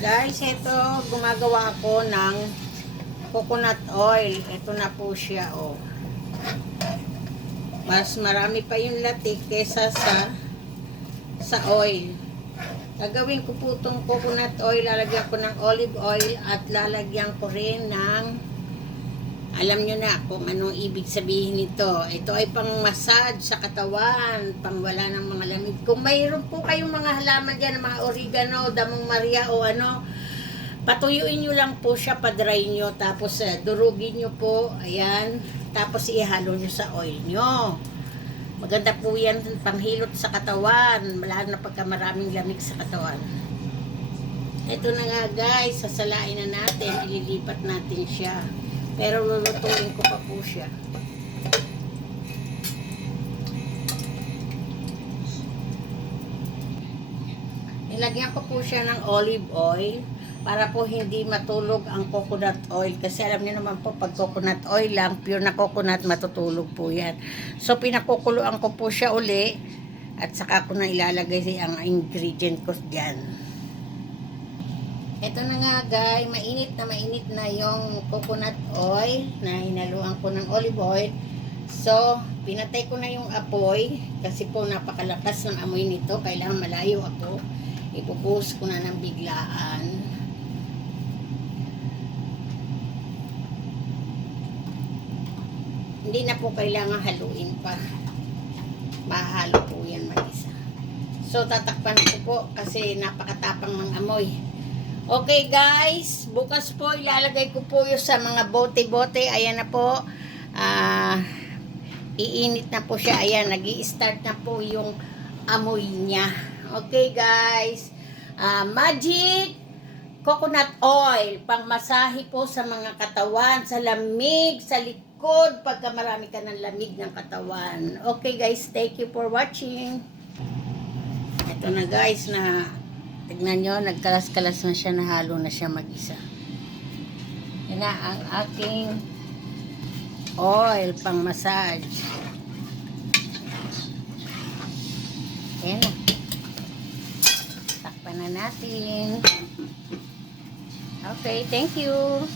Guys, ito, gumagawa ako ng coconut oil. Ito na po siya, oh. Mas marami pa yung latik kesa sa oil. Gagawin ko po itong coconut oil. Lalagyan ko ng olive oil at lalagyan ko rin ng, alam nyo na kung anong ibig sabihin nito. Ito ay pang massage sa katawan, pang wala ng mga lamig. Kung mayroon po kayong mga halaman dyan, mga oregano, damong maria o ano, patuyuin nyo lang po siya, padry nyo, tapos durugin nyo po, ayan, tapos ihalo nyo sa oil nyo. Maganda po yan, panghilot sa katawan, lalo na pagka maraming lamig sa katawan. Ito na nga guys, sasalain na natin, ililipat natin siya. Pero lulutuin ko pa po siya. Nilagyan ko po siya ng olive oil para po hindi matulog ang coconut oil. Kasi alam niyo naman po, pag coconut oil lang, pure na coconut, matutulog po yan. So, pinakukuluan ko po siya uli at saka ko na ilalagay ang ingredient ko dyan. Ito na nga guys, mainit na yung coconut oil na hinaluan ko ng olive oil. So, pinatay ko na yung apoy kasi po napakalakas ng amoy nito. Kailangan malayo ako. Ipupush ko na ng biglaan. Hindi na po kailangan haluin pa. Mahalo po yan mag-isa. So, tatakpan ko po kasi napakatapang ng amoy. Okay guys, bukas po ilalagay ko po yung sa mga bote-bote. Ayan na po. Iinit na po siya. Ayan, nag-i-start na po yung amoy niya. Okay guys. Magic coconut oil. Pangmasahe po sa mga katawan, sa lamig, sa likod, pagka marami ka ng lamig ng katawan. Okay guys, thank you for watching. Ito na guys na tignan nyo, nagkalas-kalas na siya, nahalo na siya mag-isa. Yan na ang aking oil pang massage. Yan na. Takpan na natin. Okay, thank you.